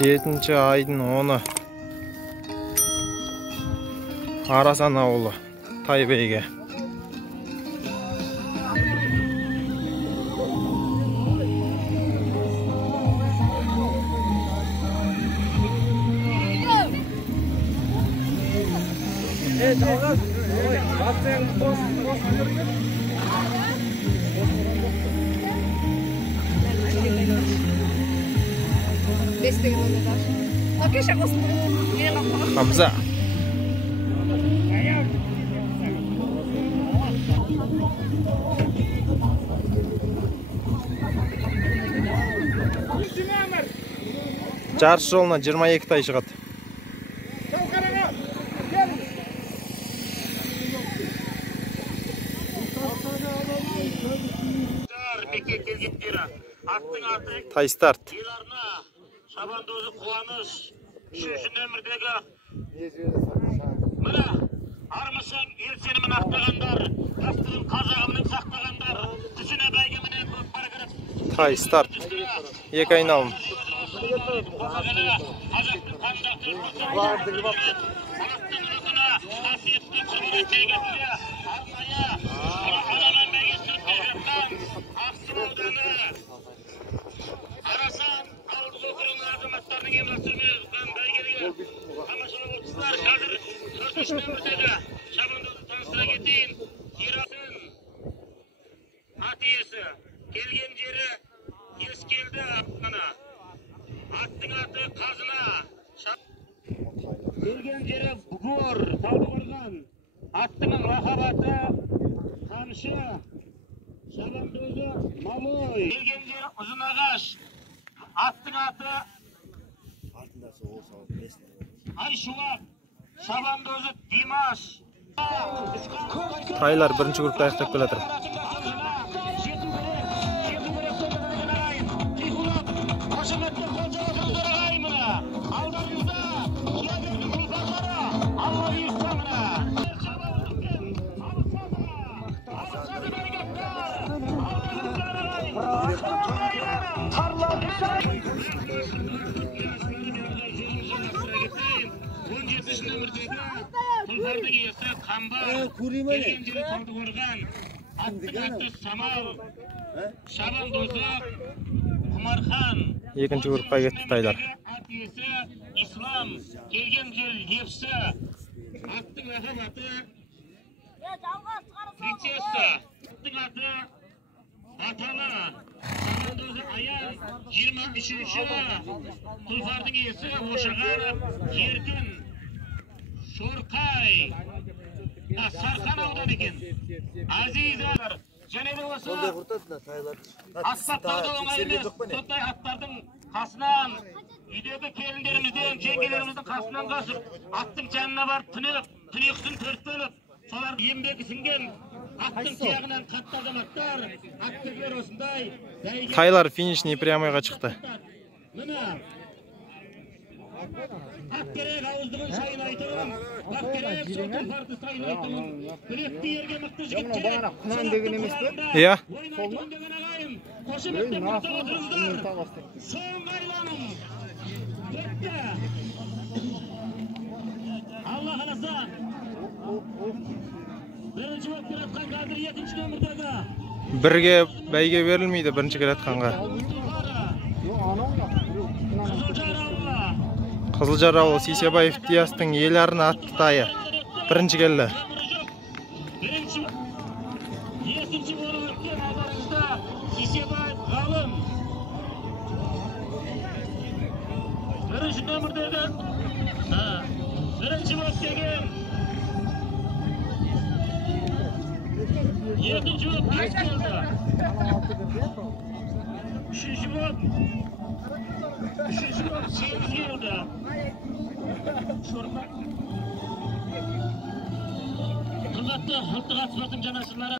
7 айдың 10-ы Арасан ауылы Тайбейге. Хамза. Жарыс жолына 22 тай шығады. Тай старт. Шабандозы қуаныш, 3-ші нөмірдегі. Мына, армысың ел сенімін ақтағандар, дәстүрін қазағымның сақтағандар, күшіне бәйгеменен көп барғырып. Тай старт. 2 айналым. Арасан ауылдық округінің азаматтарының ұйымдастыруымен бәйгеге тамашалап отырсыздар. Қазір 4-ші нөмірдегі шабандозды таныстыра кетейін. Жирасын ат иесі, келген жері Ескелді аттана. Аттың аты Қазына. Келген жері Бұғыр, Талдықорған. Аттың лақап аты Қамшы. Шабандозы Мамой. Келген жері Ұзынағаш. Аттың аты Айшуақ. Шабандозы Димаш. Тайлар бірінші группта аяқтап келатыр. Тұлпардың иесі Қамбар, келген жері Талдықорған, аттың аты Самал, шабандозы Құмархан. Екінші группқа кетті тайлар. Ат иесі Ислам, келген жері Лепсі, аттың лақап аты Витесса, аттың аты Атала, шабандозы Аян, 23-ші тұлпардың иесі Ошағаров, Еркін. Шорқай, Сарқан аудан екен. Азизар, және де осы аспаптауды оңайымыз. Сондай аттардың қасынан, үйдегі келіндерімізден, жеңгелеріміздің қасынан қашып, аттың жанына барып түнексін төрт бөліп, солар еңбегі сіңген аттың сияғынан қатты азаматтар, аттығылар осындай. Тайлар финишный прямойға шықты. Ақ керек ауыздығын сайын айтуым, ақ керек соттың парты сайын айтуым, білекті ерге мұқты жігіттер, құнан деген емес пе? Иә. ойын айтуым деген ағайым, қошеметтен мұқтап отырыңыздар, соңғы айланым, кетті. Алла қаласа, бірінші болып келатқан қазір 2-ші нөмірдегі. Бірге бәйге берілмейді бірінші келатқанға. Қызылжар ауылы Сейсебаев Диастың еларына атты тайы. Бірінші келді. Екінші болып өткен алдарыңызда Сейсебаев ғалым. Бірінші нөмірдегі бірінші болып келген. Екінші болып кеш келді. Үшінші болып 8 geldi. Kıymetli halkı katılım canaşırları